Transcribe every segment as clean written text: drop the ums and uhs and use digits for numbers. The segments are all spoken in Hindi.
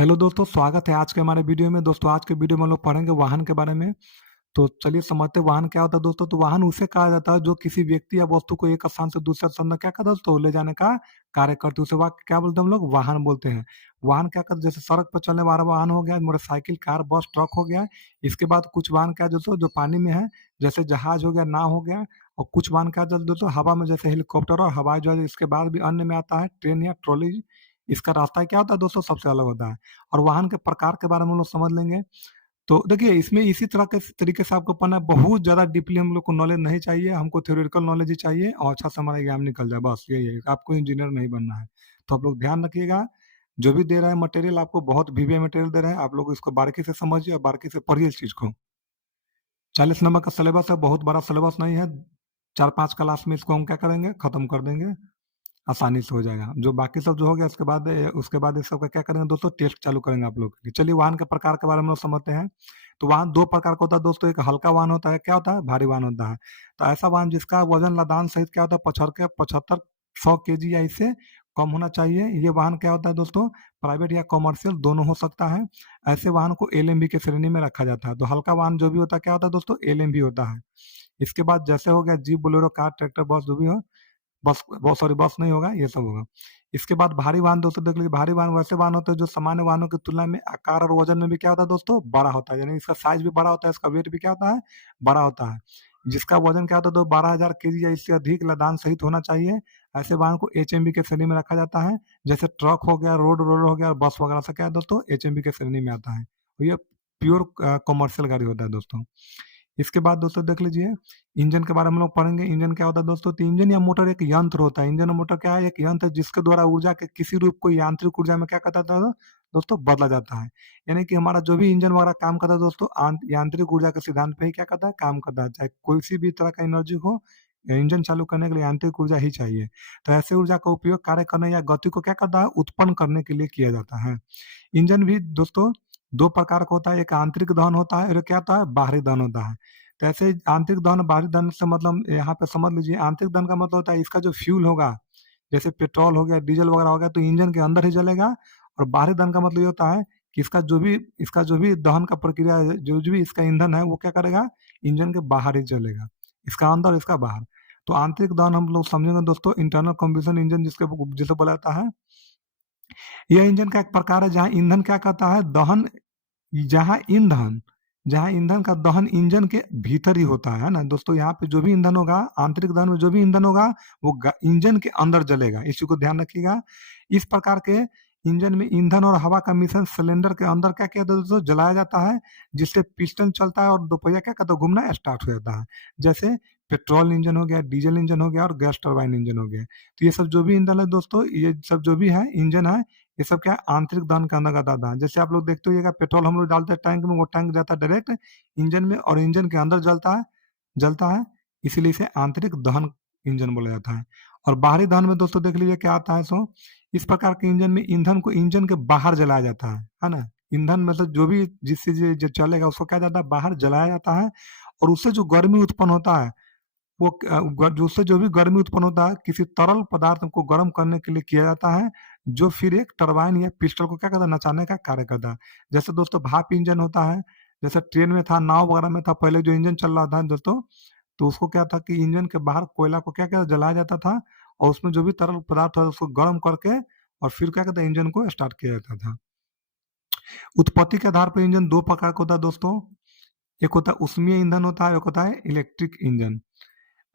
हेलो दोस्तों, स्वागत है आज के हमारे वीडियो में। दोस्तों आज के वीडियो में हम लोग पढ़ेंगे वाहन के बारे में। तो चलिए समझते हैं वाहन क्या होता है दोस्तों। तो वाहन उसे कहा जाता है जो किसी व्यक्ति या वस्तु को एक स्थान से दूसरे स्थान तक क्या करता है दोस्तों, ले जाने का कार्य करते हैं। उसे वाहन क्या बोलते हैं हम लोग, वाहन बोलते हैं। वाहन क्या करते हैं, जैसे सड़क पर चलने वाला वाहन हो गया, मोटरसाइकिल, कार, बस, ट्रक हो गया। इसके बाद कुछ वाहन क्या है दोस्तों जो पानी में है, जैसे जहाज हो गया, नाव हो गया। और कुछ वाहन क्या है दोस्तों हवा में, जैसे हेलीकॉप्टर और हवाई जहाज। इसके बाद भी अन्य में आता है ट्रेन या ट्रॉली। इसका रास्ता क्या होता है दोस्तों, सबसे अलग होता है। और वाहन के प्रकार के बारे में हम लोग समझ लेंगे। तो देखिए इसमें इसी तरह के तरीके से आपको पढ़ना है, बहुत ज़्यादा डीपली हम लोग को नॉलेज नहीं चाहिए, हमको थ्योरेटिकल नॉलेज ही चाहिए और अच्छा से हमारा एग्जाम निकल जाए, बस यही है। आपको इंजीनियर नहीं बनना है। तो आप लोग ध्यान रखिएगा, जो भी दे रहा है मटेरियल आपको, बहुत वीवीआई मटेरियल दे रहे हैं, आप लोग इसको बारीकी से समझिए और बारीकी से पढ़िए इस चीज़ को। 40 नंबर का सिलेबस है, बहुत बड़ा सिलेबस नहीं है। 4-5 क्लास में इसको हम क्या करेंगे, खत्म कर देंगे, आसानी से हो जाएगा। जो बाकी सब जो हो गया उसके बाद इस सबका क्या करेंगे दोस्तों, टेस्ट चालू करेंगे आप लोग के। चलिए वाहन के प्रकार के बारे में हम लोग समझते हैं। तो वाहन 2 प्रकार का होता है दोस्तों, एक हल्का वाहन होता है, क्या होता है, भारी वाहन होता है। तो ऐसा वाहन जिसका वजन लदान सहित क्या होता है, 75-100 केजी या इससे कम होना चाहिए। ये वाहन क्या होता है दोस्तों, प्राइवेट या कमर्शियल दोनों हो सकता है। ऐसे वाहन को एलएमवी के श्रेणी में रखा जाता है। तो हल्का वाहन जो भी होता है क्या होता है दोस्तों, एलएमवी होता है। इसके बाद जैसे हो गया जीप, बोलेरो, कार, ट्रैक्टर, बस जो भी हो, बस बहुत सॉरी बस नहीं होगा, ये सब होगा। इसके बाद भारी वाहन दोस्तों देख लीजिए, भारी वाहन वैसे वाहन होते हैं जो सामान्य वाहनों की तुलना में आकार और वजन में भी क्या होता है दोस्तों, बड़ा होता है। यानी इसका साइज भी बड़ा होता है, इसका वेट भी क्या होता है, बड़ा होता है। जिसका वजन क्या होता है तो 12,000 केजी या इससे अधिक लदान सहित होना चाहिए। ऐसे वाहन को एचएमवी के श्रेणी में रखा जाता है। जैसे ट्रक हो गया, रोड रोलर हो गया, बस वगैरह से क्या है दोस्तों, एचएमवी के श्रेणी में आता है। और ये प्योर कमर्शियल गाड़ी होता है दोस्तों। इसके बाद दोस्तों देख लीजिए, इंजन के बारे में हम लोग पढ़ेंगे। इंजन क्या होता है दोस्तों, तो इंजन या मोटर एक यंत्र होता है। इंजन और मोटर क्या है, एक यंत्र है जिसके द्वारा ऊर्जा के किसी रूप को यांत्रिक ऊर्जा में क्या करता था दोस्तों, बदला जाता है। यानी कि हमारा जो भी इंजन वगैरह काम करता है दोस्तों, यांत्रिक ऊर्जा के सिद्धांत पे ही क्या करता है, काम करता है। चाहे कोई सी भी तरह का एनर्जी हो, इंजन चालू करने के लिए यांत्रिक ऊर्जा ही चाहिए। तो ऐसे ऊर्जा का उपयोग कार्य करने या गति को क्या करता है, उत्पन्न करने के लिए किया जाता है। इंजन भी दोस्तों 2 प्रकार का होता है, एक आंतरिक दहन होता है और क्या होता है, बाहरी दहन होता है। तो ऐसे आंतरिक दहन, बाहरी दहन से मतलब यहाँ पे समझ लीजिए, आंतरिक दहन का मतलब होता है इसका जो फ्यूल होगा, जैसे पेट्रोल हो गया, डीजल वगैरह हो गया, तो इंजन के अंदर ही जलेगा। और बाहरी दहन का मतलब ये होता है कि इसका जो भी दहन का प्रक्रिया है, जो भी इसका ईंधन है, वो क्या करेगा, इंजन के बाहर ही जलेगा, इसका अंदर, इसका बाहर। तो आंतरिक दहन हम लोग समझेंगे दोस्तों, इंटरनल कंबशन इंजन जिसे बोला जाता है। यह इंजन का एक प्रकार है जहाँ ईंधन क्या कहता है, दहन, जहाँ ईंधन जहाँ ईंधन का दहन इंजन के भीतर ही होता है ना दोस्तों। यहाँ पे जो भी ईंधन होगा, आंतरिक दहन में जो भी ईंधन होगा, वो इंजन के अंदर जलेगा। इसी को ध्यान रखिएगा। इस प्रकार के इंजन में ईंधन और हवा का मिश्रण सिलेंडर के अंदर क्या किया दोस्तों, जलाया जाता है, जिससे पिस्टन चलता है और दोपहिया क्या करता है, घूमना स्टार्ट हो जाता है। जैसे पेट्रोल इंजन हो गया, डीजल इंजन हो गया और गैस टरबाइन इंजन हो गया। तो ये सब जो भी ईंधन है दोस्तों, ये सब जो भी है इंजन है, ये सब क्या है, आंतरिक दहन के अंदर आता था। जैसे आप लोग देखते होइएगा, पेट्रोल हम लोग डालते हैं टैंक में, वो टैंक जाता है डायरेक्ट इंजन में और इंजन के अंदर जलता है। इसीलिए इसे आंतरिक दहन इंजन बोला जाता है। और बाहरी दहन में दोस्तों देख लीजिए क्या आता है। इस प्रकार के इंजन में ईंधन को इंजन के बाहर जलाया जाता है ना। ईंधन मतलब जो भी जिससे जो चलेगा उसको क्या जाता है, बाहर जलाया जाता है। और उससे जो गर्मी उत्पन्न होता है, वो उससे जो भी गर्मी उत्पन्न होता है, किसी तरल पदार्थ को गर्म करने के लिए किया जाता है, जो फिर एक टरबाइन या पिस्टन को क्या करता है, नचाने का कार्य करता है। जैसे दोस्तों भाप इंजन होता है, जैसे ट्रेन में था, नाव वगैरह में था, पहले जो इंजन चल रहा था दोस्तों, तो उसको क्या था कि इंजन के बाहर कोयला को क्या जलाया जाता था और उसमें जो भी तरल पदार्थ था उसको गर्म करके और फिर क्या कहते हैं, इंजन को स्टार्ट किया जाता था। उत्पत्ति के आधार पर इंजन 2 प्रकार का होता है दोस्तों। एक होता है ऊष्मीय ईंधन होता है, एक होता है इलेक्ट्रिक इंजन।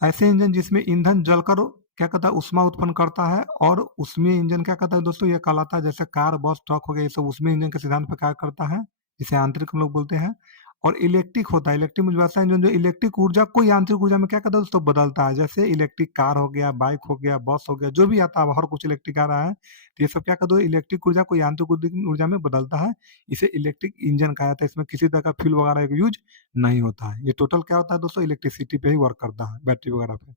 ऐसे इंजन जिसमें ईंधन जलकर क्या कहता है, ऊष्मा उत्पन्न करता है। और ऊष्मीय इंजन क्या कहता है दोस्तों, ये कहलाता है, जैसे कार, बस, ट्रक हो गया, ये सब ऊष्मीय इंजन के सिद्धांत पर कार्य करता है, जिसे आंतरिक हम लोग बोलते हैं। और इलेक्ट्रिक होता है, इलेक्ट्रिक में वैसा इंजन जो इलेक्ट्रिक ऊर्जा को यांत्रिक ऊर्जा में क्या कहता है दोस्तों, बदलता है। जैसे इलेक्ट्रिक कार हो गया, बाइक हो गया, बस हो गया, जो भी आता है, हर कुछ इलेक्ट्रिक आ रहा है, तो ये सब क्या कहते हैं, इलेक्ट्रिक ऊर्जा को यांत्रिक ऊर्जा में बदलता है। इसे इलेक्ट्रिक इंजन कहा जाता है। इसमें किसी तरह का फ्यूल वगैरह का यूज नहीं होता है। ये टोटल क्या होता है दोस्तों, इलेक्ट्रिसिटी पे ही वर्क करता है, बैटरी वगैरह पे।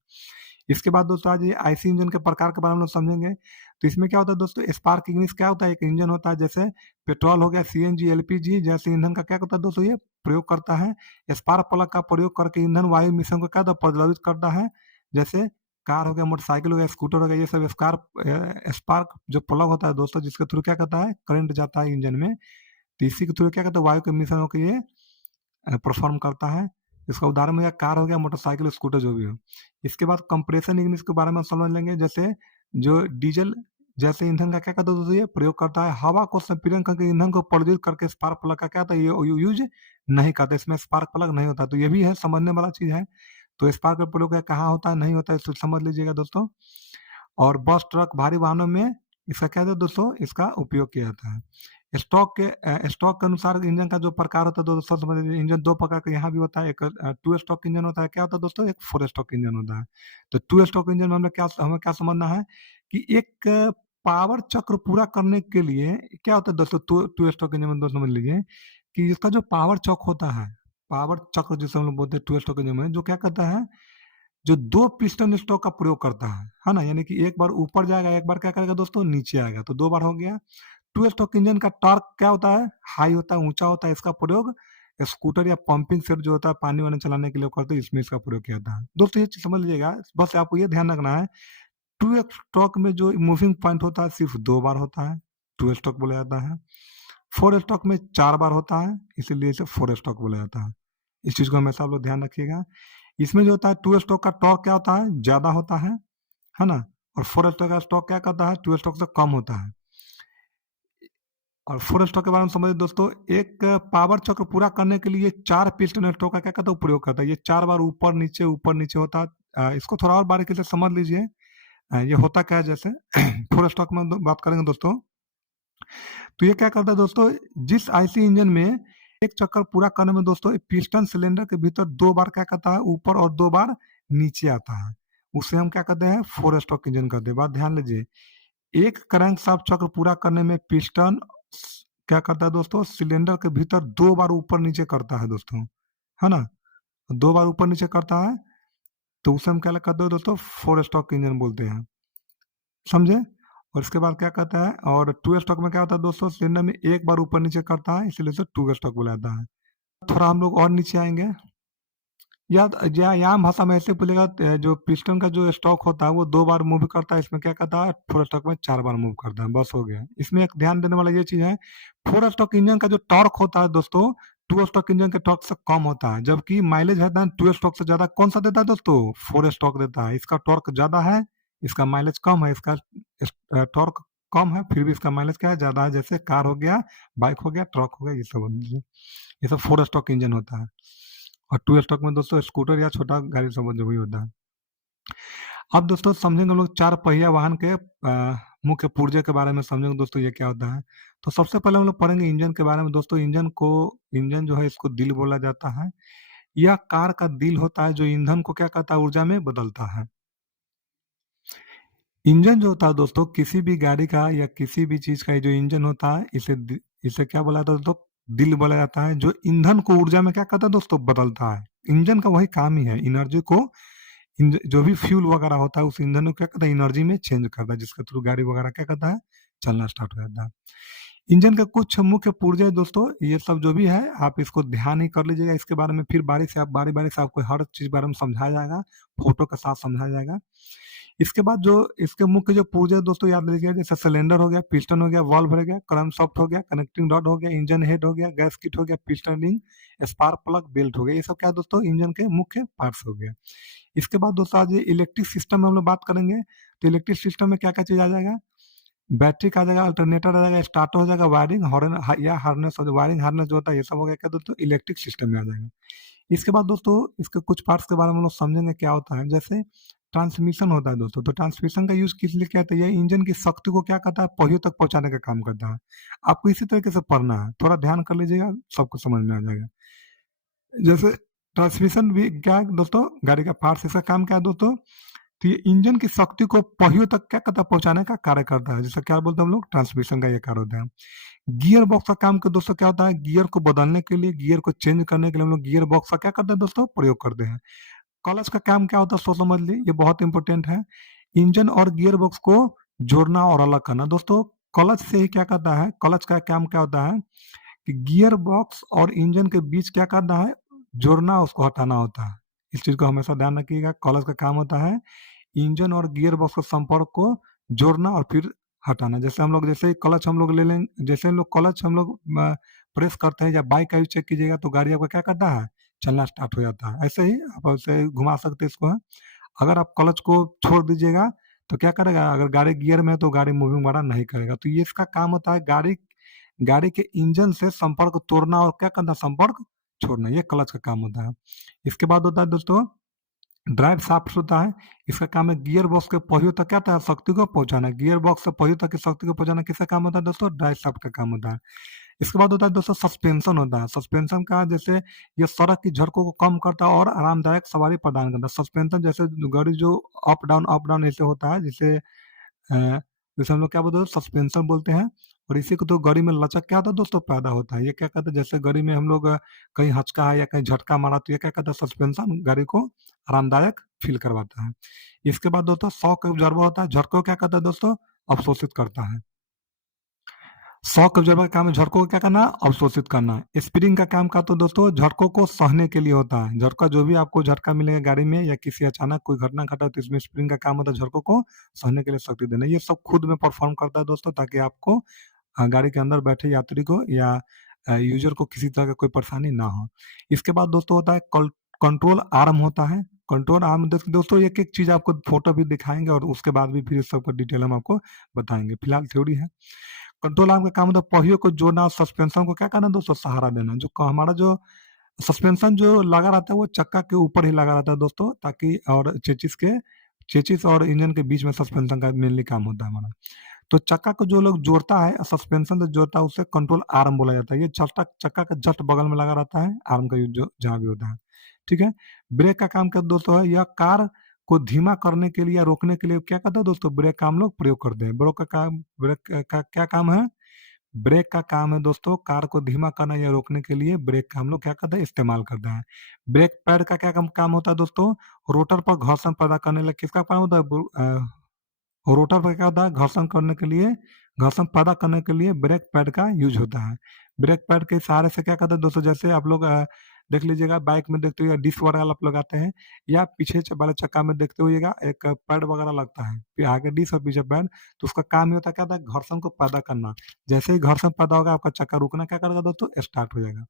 इसके बाद दोस्तों आज ये आईसी इंजन के प्रकार के बारे में हम लोग समझेंगे। तो इसमें क्या होता है दोस्तों, स्पार्क इग्निस क्या होता है, एक इंजन होता है, जैसे पेट्रोल हो गया, सीएनजी, एलपीजी जैसे ईंधन का क्या होता है दोस्तों, ये प्रयोग करता है। स्पार्क प्लग का प्रयोग करके ईंधन वायु मिश्रण को क्या होता है, प्रज्वलित करता है। जैसे कार हो गया, मोटरसाइकिल हो गया, स्कूटर हो गया, ये सब स्पार्क जो प्लग होता है दोस्तों, जिसके थ्रू क्या करता है, करंट जाता है इंजन में, तो इसी के थ्रू क्या करता है, वायु के मिश्रण होकर ये परफॉर्म करता है। इसका उदाहरण हो गया कार हो गया, मोटरसाइकिल, स्कूटर जो भी हो। इसके बाद कंप्रेशन इंजन के बारे में समझ लेंगे। जैसे जो डीजल जैसे ईंधन का क्या करता है दोस्तों, ये प्रयोग करता है, हवा को संपीड़न करके ईंधन को प्रज्वलित करके स्पार्क प्लग का क्या होता है, ये यूज नहीं करते, इसमें स्पार्क प्लग नहीं होता। तो ये भी है, समझने वाला चीज है। तो स्पार्क का प्रयोग कहाँ होता है, नहीं होता है, इसको समझ लीजिएगा दोस्तों। और बस, ट्रक, भारी वाहनों में इसका क्या है दोस्तों, इसका उपयोग किया जाता है। स्टॉक के अनुसार इंजन का जो प्रकार होता है दोस्तों, समझ लीजिए, इंजन दो प्रकार का यहाँ भी होता है। एक टू स्टॉक इंजन होता है, क्या होता है दोस्तों, एक फोर स्टॉक इंजन होता है। तो टू स्टॉक इंजन में हमें क्या समझना है कि एक पावर चक्र पूरा करने के लिए क्या होता है दोस्तों, टू स्टॉक इंजन में दोस्तों समझ लीजिए कि इसका जो पावर चक्र होता है, पावर चक्र जिसे हम लोग बोलते हैं टू स्टॉक इंजन में, जो क्या करता है, जो दो पिस्टन स्ट्रोक का प्रयोग करता है ना, यानी कि एक बार ऊपर जाएगा, एक बार क्या करेगा दोस्तों, नीचे आएगा, तो दो बार हो गया। टू स्ट्रोक इंजन का टॉर्क क्या होता है, हाई होता है, ऊंचा होता है। इसका प्रयोग स्कूटर या पंपिंग सेट जो होता है पानी वानी चलाने के लिए करते हैं, इसमें इसका प्रयोग किया जाता है दोस्तों। ये चीज समझ लीजिएगा, बस आपको ये ध्यान रखना है, टू स्ट्रोक में जो मूविंग पॉइंट होता है सिर्फ दो बार होता है, टू स्ट्रोक बोला जाता है। फोर स्ट्रोक में चार बार होता है, इसीलिए इसे फोर स्ट्रोक बोला जाता है। इस चीज को हमेशा आप लोग ध्यान रखिएगा। इसमें जो होता है टू स्ट्रोक का टॉर्क क्या होता है, ज्यादा होता है ना। और फोर स्ट्रोक का टॉर्क क्या करता है, टू स्ट्रोक से कम होता है। और फोर स्ट्रोक के बारे में समझिए दोस्तों, एक पावर चक्र पूरा करने के लिए चार पिस्टन स्ट्रोक का क्या करता है, प्रयोग करता है। ये चार बार ऊपर नीचे होता है। इसको थोड़ा और बारीकी से समझ लीजिए। ये होता क्या है, जैसे फोर स्ट्रोक में बात करेंगे दोस्तों, तो ये क्या करता है दोस्तों, जिस आईसी इंजन में एक चक्कर पूरा करने में दोस्तों पिस्टन सिलेंडर के भीतर दो बार क्या करता है, ऊपर और दो बार नीचे आता है, उसे हम क्या कहते हैं, फोर स्ट्रोक इंजन कहते हैं। बात ध्यान लीजिए, एक क्रैंकशाफ्ट चक्र पूरा करने में पिस्टन क्या करता है दोस्तों, सिलेंडर के भीतर दो बार ऊपर नीचे करता है दोस्तों, है ना। दो बार ऊपर नीचे करता है, तो उसे हम क्या कहते हैं दोस्तों, फोर स्ट्रोक इंजन बोलते हैं, समझे। और इसके बाद क्या कहता है, और टू स्ट्रोक में क्या होता है दोस्तों, सिलेंडर में एक बार ऊपर नीचे करता है, इसलिए इसे टू स्ट्रोक बोला जाता है। थोड़ा हम लोग और नीचे आएंगे, या यहाँ भाषा में ऐसे बोलेगा, जो पिस्टन का जो स्टॉक होता है वो दो बार मूव करता है, इसमें क्या करता है, फोर स्टॉक में चार बार मूव करता है, बस हो गया। इसमें एक ध्यान देने वाला ये चीज है, फोर स्टॉक इंजन का जो टॉर्क होता है दोस्तों, टू स्टॉक इंजन के टॉर्क से कम होता है, जबकि माइलेज है टू स्टॉक से ज्यादा कौन सा देता है दोस्तों, फोर स्टॉक देता है। इसका टॉर्क ज्यादा है, इसका माइलेज कम है, इसका टॉर्क कम है, फिर भी इसका माइलेज क्या है, ज्यादा है। जैसे कार हो गया, बाइक हो गया, ट्रक हो गया, ये सब फोर स्टॉक इंजन होता है। और टू स्टॉक में दोस्तों स्कूटर या छोटा गाड़ी समझ जो भी होता है। अब दोस्तों समझेंगे हम लोग चार पहिया वाहन के मुख्य पुर्जे के बारे में समझेंगे दोस्तों, ये क्या होता है। तो सबसे पहले हम लोग पढ़ेंगे इंजन के बारे में दोस्तों। इंजन जो है इसको दिल बोला जाता है। यह कार का दिल होता है, जो ईंधन को क्या करता है, ऊर्जा में बदलता है। इंजन जो होता है दोस्तों, किसी भी गाड़ी का या किसी भी चीज का जो इंजन होता है, इसे क्या बोला जाता है दोस्तों, दिल बोला जाता है, जो ईंधन को ऊर्जा में क्या करता है दोस्तों, बदलता है। इंजन का वही काम ही है, एनर्जी को, जो भी फ्यूल वगैरह होता है उस ईंधन को क्या करता है, एनर्जी में चेंज करता है, जिसके थ्रू गाड़ी वगैरह क्या करता है, चलना स्टार्ट हो जाता है। इंजन के कुछ मुख्य पुर्जे दोस्तों, ये सब जो भी है आप इसको ध्यान ही कर लीजिएगा। इसके बारे में फिर बारी बारी से आपको हर चीज बारे में समझाया जाएगा, फोटो के साथ समझाया जाएगा। इसके बाद जो इसके मुख्य जो पुर्जे दोस्तों याद लीजिएगा, जैसे सिलेंडर हो गया, पिस्टन हो गया, वाल्व हो गया, क्रैंकशाफ्ट हो गया, कनेक्टिंग रॉड हो गया, इंजन हेड हो गया, गैस किट हो गया, piston ring, spark plug, belt हो गया। ये सब क्या दोस्तों, इंजन के मुख्य पार्ट्स हो गया। इसके बाद दोस्तों आज इलेक्ट्रिक सिस्टम में हम लोग बात करेंगे। तो इलेक्ट्रिक सिस्टम में क्या क्या चीज आ जाएगा, बैटरी का आ जाएगा, अल्टरनेटर आ जाएगा, स्टार्टर हो जाएगा, वायरिंग हॉर्न या हार्नेस हो, वायरिंग हार्नेस जो होता है, ये सब हो गया क्या दोस्तों, इलेक्ट्रिक सिस्टम में आ जाएगा। इसके बाद दोस्तों इसके कुछ पार्ट्स के बारे में हम लोग समझेंगे क्या होता है। जैसे ट्रांसमिशन होता है दोस्तों, तो ट्रांसमिशन का यूज किस लिए किया जाता है, यह इंजन की शक्ति को क्या करता है, पहियों तक पहुंचाने का काम करता है। आपको इसी तरीके से पढ़ना है, थोड़ा ध्यान कर लीजिएगा, सबको समझ में आ जाएगा। जैसे ट्रांसमिशन भी क्या है दोस्तों, गाड़ी का पार्ट्स, इसका काम क्या है दोस्तों, तो ये इंजन की शक्ति को पहियों तक क्या करता है, पहुंचाने का कार्य करता है, जिसे क्या बोलते हैं हम लोग, ट्रांसमिशन का ये कार्य होता है। गियर बॉक्स का काम के दोस्तों क्या होता है, गियर को बदलने के लिए, गियर को चेंज करने के लिए हम लोग गियर बॉक्स का क्या करते हैं दोस्तों, प्रयोग करते हैं। क्लच का काम क्या होता है, सोच समझ ली, ये बहुत इंपॉर्टेंट है। इंजन और गियर बॉक्स को जोड़ना और अलग करना दोस्तों, क्लच से ही क्या करता है, क्लच का काम क्या होता है कि गियर बॉक्स और इंजन के बीच क्या करना है, जोड़ना, उसको हटाना होता है। इस चीज को हमेशा ध्यान रखिएगा, क्लच का काम होता है इंजन और गियर बॉक्स के संपर्क को जोड़ना और फिर हटाना। जैसे हम लोग जैसे क्लच हम लोग ले लें, जैसे हम लोग क्लच हम लोग प्रेस करते हैं या बाइक का भी चेक कीजिएगा तो गाड़ी आपका क्या करता है, चलना स्टार्ट हो जाता है। ऐसे ही आप ऐसे घुमा सकते हैं इसको। अगर आप क्लच को छोड़ दीजिएगा तो क्या करेगा, अगर गाड़ी गियर में है तो गाड़ी मूविंग वगैरह नहीं करेगा। तो ये इसका काम होता है, गाड़ी गाड़ी के इंजन से संपर्क तोड़ना और क्या करना, संपर्क छोड़ना, ये क्लच का काम होता है। इसके बाद होता है दोस्तों ड्राइव शाफ्ट होता है। इसका काम है गियर बॉक्स के पहियों तक क्या होता है, शक्ति को पहुंचाना। गियर बॉक्स से पहियों तक की शक्ति को पहुंचाना किसका काम होता है दोस्तों, ड्राइव शाफ्ट का काम होता है। इसके बाद होता है दोस्तों सस्पेंशन होता है। सस्पेंशन का जैसे ये सड़क की झटकों को कम करता है और आरामदायक सवारी प्रदान करता है। सस्पेंशन जैसे गाड़ी जो अप डाउन ऐसे होता है, जैसे हम लोग क्या बोलते हैं, सस्पेंशन बोलते हैं। और इसी को तो गाड़ी में लचक क्या होता है दोस्तों, पैदा होता है। ये क्या कहते हैं, जैसे गाड़ी में हम लोग कहीं हचका है या कहीं झटका मारा तो ये क्या कहता है, सस्पेंशन गाड़ी को आरामदायक फील करवाता है। इसके बाद दोस्तों शॉक एब्जॉर्बर होता है। झटकों क्या कहता है दोस्तों, अवशोषित करता है। शॉक एब्जॉर्बर का काम है झटकों को क्या करना, अवशोषित करना। स्प्रिंग का काम का तो दोस्तों झटकों को सहने के लिए होता है। झटका जो भी आपको झटका मिलेगा गाड़ी में या किसी अचानक कोई घटना घटा तो इसमें स्प्रिंग का काम होता है झटकों को सहने के लिए शक्ति देना। ये सब खुद में परफॉर्म करता है दोस्तों, ताकि आपको गाड़ी के अंदर बैठे यात्री को या यूजर को किसी तरह का कोई परेशानी ना हो। इसके बाद दोस्तों होता है कंट्रोल आर्म होता है। कंट्रोल आर्म दोस्तों एक एक चीज आपको फोटो भी दिखाएंगे और उसके बाद भी फिर इस सबका डिटेल हम आपको बताएंगे। फिलहाल थ्योरी है। कंट्रोल आर्म का काम होता है पहियों को जोड़ना और सस्पेंशन को क्या करना दोस्तों, सहारा देना। जो हमारा जो सस्पेंशन जो लगा रहता है वो चक्का के ऊपर ही लगा रहता है दोस्तों, ताकि और चेचिस और इंजन के बीच में सस्पेंशन का मेनली काम होता है हमारा। तो चक्का को जो लोग जोड़ता है सस्पेंशन से जोड़ता है उसे कंट्रोल आर्म बोला जाता है। ये चक्का का जस्ट बगल में लगा रहता है, आर्म का यूज जो जहाँ भी होता है। ठीक है। ब्रेक का काम क्या दोस्तों है, यह कार को धीमा करने के लिए या रोकने के लिए क्या करता है दोस्तों, ब्रेक का हम लोग प्रयोग करते हैं। ब्रेक का क्या काम है, ब्रेक का काम है दोस्तों कार को धीमा करना या रोकने के लिए ब्रेक का हम लोग क्या करते हैं, इस्तेमाल करते हैं। ब्रेक पैड का क्या काम होता है दोस्तों, रोटर पर घर्षण पैदा करने लगे किसका काम होता है, रोटर पर क्या होता है, घर्षण पैदा करने के लिए ब्रेक पैड का यूज होता है। ब्रेक पैड के सहारे से क्या करते हैं दोस्तों, जैसे आप लोग देख लीजिएगा बाइक में देखते हुए डिस्क वगैरह आप लगाते हैं या पीछे वाले चक्का में देखते हुएगा एक पैड वगैरह लगता है, फिर आगे डिस्क और पीछे पैड। तो उसका काम ये होता है क्या होता है, घर्षण को पैदा करना। जैसे ही घर्षण पैदा होगा आपका चक्का रुकना क्या करेगा दोस्तों, स्टार्ट हो जाएगा।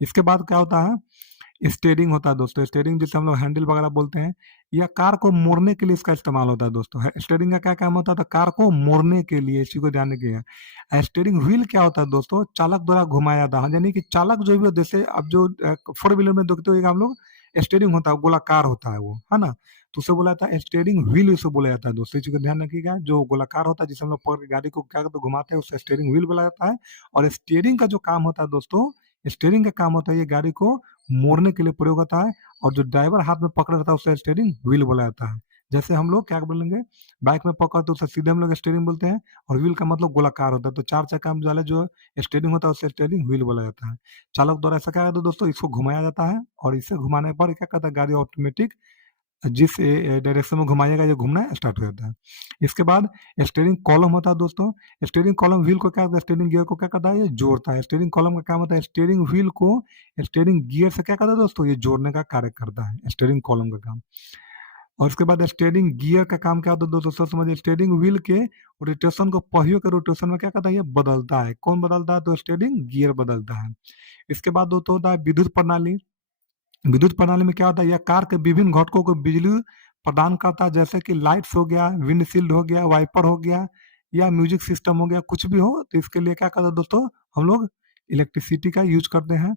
इसके बाद क्या होता है, स्टीयरिंग होता है दोस्तों। स्टीयरिंग जिसे हम लोग हैंडल वगैरह बोलते हैं, या कार को मोड़ने के लिए इसका इस्तेमाल होता है दोस्तों। स्टीयरिंग का क्या काम होता है, तो कार को मोड़ने के लिए, इसी को ध्यान रखिएगा। स्टीयरिंग व्हील क्या होता है दोस्तों, चालक द्वारा घुमाया जाता है। यानी कि चालक जो भी हो, जैसे अब जो 4 व्हीलर में देखते होगा हम लोग, स्टीयरिंग होता है गोलाकार होता है वो, है ना। तो उसे बोला जाता है स्टीयरिंग व्हील, उसे बोला जाता है दोस्तों। इस चीज को ध्यान रखिएगा, जो गोलाकार होता है जिसे हम लोग पकड़ के गाड़ी को क्या करते हैं, घुमाते हैं, उसे स्टीयरिंग व्हील बोला जाता है। और स्टीयरिंग का जो काम होता है दोस्तों, स्टीयरिंग का काम होता है ये गाड़ी को मोड़ने के लिए प्रयोग होता है। और जो ड्राइवर हाथ में पकड़ रहता है उसे स्टीयरिंग व्हील बोला जाता है। जैसे हम लोग क्या बोलेंगे, बाइक में पकड़ तो उसे सीधे हम लोग स्टीयरिंग बोलते हैं, और व्हील का मतलब गोलाकार होता है। तो 4 चक्का वाले जो स्टीयरिंग होता है उसे स्टीयरिंग व्हील बोला जाता है। चालक द्वारा ऐसा क्या होता है दोस्तों, इसको घुमाया जाता है और इसे घुमाने पर क्या करता है, गाड़ी ऑटोमेटिक जिस डायरेक्शन में घुमाइएगा ये घूमना स्टार्ट हो जाता है। इसके बाद स्टीयरिंग कॉलम होता है दोस्तों। स्टीयरिंग कॉलम व्हील को क्या करता है, स्टीयरिंग गियर को क्या करता है, ये जोड़ता है। स्टीयरिंग कॉलम का काम होता है स्टीयरिंग व्हील को स्टीयरिंग गियर से क्या करता है दोस्तों, ये जोड़ने का कार्य करता है स्टीयरिंग कॉलम का काम। और उसके बाद स्टीयरिंग गियर का काम क्या होता है दोस्तों, सब समझिए। स्टीयरिंग व्हील के रोटेशन को पहियों के रोटेशन में क्या करता है, ये बदलता है। कौन बदलता है, तो स्टीयरिंग गियर बदलता है। इसके बाद दोस्तों होता है विद्युत प्रणाली। विद्युत प्रणाली में क्या होता है, यह कार के विभिन्न घटकों को बिजली प्रदान करता है। जैसे कि लाइट्स हो गया, विंडशील्ड हो गया, वाइपर हो गया, या म्यूजिक सिस्टम हो गया, कुछ भी हो तो इसके लिए क्या करते हैं दोस्तों, हम लोग इलेक्ट्रिसिटी का यूज करते हैं।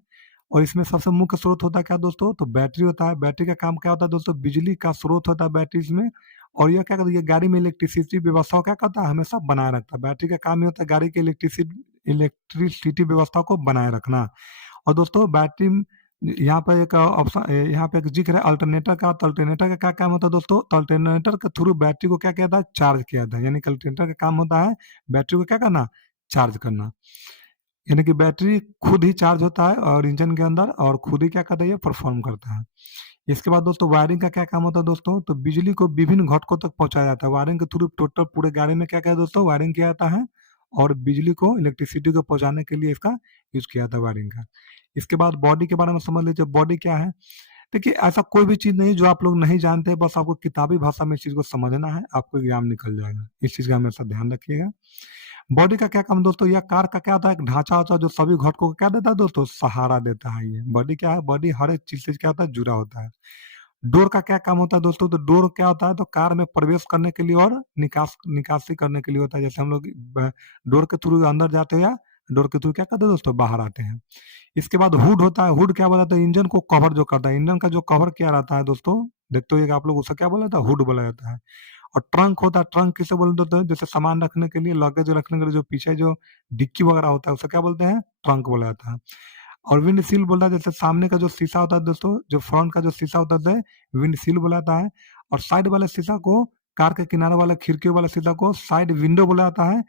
और इसमें सबसे मुख्य स्रोत होता है क्या दोस्तों, तो बैटरी होता है। बैटरी का काम क्या होता है दोस्तों, बिजली का स्रोत होता है बैटरी इसमें। और यह क्या करता है, ये गाड़ी में इलेक्ट्रिसिटी व्यवस्था को क्या करता है, हमेशा बनाए रखता है। बैटरी का काम ये होता है गाड़ी के इलेक्ट्रिसिटी व्यवस्था को बनाए रखना। और दोस्तों बैटरी यहाँ पर एक ऑप्शन, यहाँ पे एक जिक्र है अल्टरनेटर का। तो अल्टरनेटर का क्या काम होता है दोस्तों, तो अल्टरनेटर के थ्रू बैटरी को क्या किया था, चार्ज किया था। यानी कि अल्टरनेटर का काम होता है बैटरी को क्या करना, चार्ज करना। यानी कि बैटरी खुद ही चार्ज होता है और इंजन के अंदर, और खुद ही क्या करता है, ये परफॉर्म करता है। इसके बाद दोस्तों वायरिंग का क्या काम होता है दोस्तों, तो बिजली को विभिन्न घटकों तक पहुंचाया जाता है। वायरिंग के थ्रू टोटल पूरे गाड़ी में क्या क्या है दोस्तों, वायरिंग किया जाता है। और बिजली को इलेक्ट्रिसिटी को पहुंचाने के लिए इसका यूज किया जाता है वायरिंग का। इसके बाद बॉडी के बारे में समझ लीजिए, बॉडी क्या है। देखिए, ऐसा कोई भी चीज़ नहीं है जो आप लोग नहीं जानते, बस आपको किताबी भाषा में इस चीज़ को समझना है, आपको एग्ज़ाम निकल जाएगा। इस चीज़ का हमेशा ध्यान रखिएगा। बॉडी का क्या काम दोस्तों, या कार का क्या होता है, एक ढाँचा होता है जो सभी घटकों को क्या देता है दोस्तों, सहारा देता है ये। बॉडी क्या है, बॉडी हर एक चीज़ से क्या होता है, जुड़ा होता है। डोर का क्या काम होता है दोस्तों, तो डोर क्या होता है, तो कार में प्रवेश करने के लिए और निकासी करने के लिए होता है। जैसे हम लोग डोर के थ्रू अंदर जाते हैं या डोर के थ्रू क्या करते हैं दोस्तों, बाहर आते हैं। इसके बाद हुड होता है। हुड क्या बोला था, इंजन को कवर जो करता है। इंजन का जो कवर क्या रहता है दोस्तों, देखते होइएगा आप लोग, उसे क्या बोला था, हुड बोला जाता है। और ट्रंक होता है। ट्रंक किसे बोलते हैं, जैसे सामान रखने के लिए, लगेज रखने के लिए जो पीछे जो डिक्की वगैरह होता है, उसे क्या बोलते हैं, ट्रंक बोला जाता है। और विंडशील्ड बोल रहा है, जैसे सामने का जो शीशा होता है दोस्तों, जो फ्रंट का जो शीशा होता है, विंडशील्ड बोला जाता है। और साइड वाले शीशा को, कार के किनारे वाला खिड़कियों वाला शीशा को साइड विंडो बोला जाता है।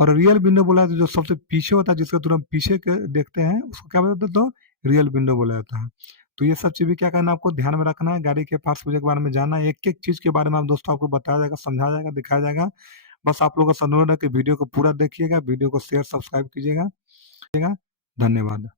और रियल विंडो बोला जाता है, जो सबसे पीछे होता है, जिसको तुरंत पीछे के देखते हैं, उसको क्या बोला जाता है, तो रियल विंडो बोला जाता है। तो ये सब चीज़ भी क्या करना है, आपको ध्यान में रखना है। गाड़ी के पार्ट्स के बारे में जानना है, एक-एक चीज़ के बारे में आप दोस्तों आपको बताया जाएगा, समझाया जाएगा, दिखाया जाएगा। बस आप लोगों का अनुरोध है कि वीडियो को पूरा देखिएगा, वीडियो को शेयर, सब्सक्राइब कीजिएगा। धन्यवाद।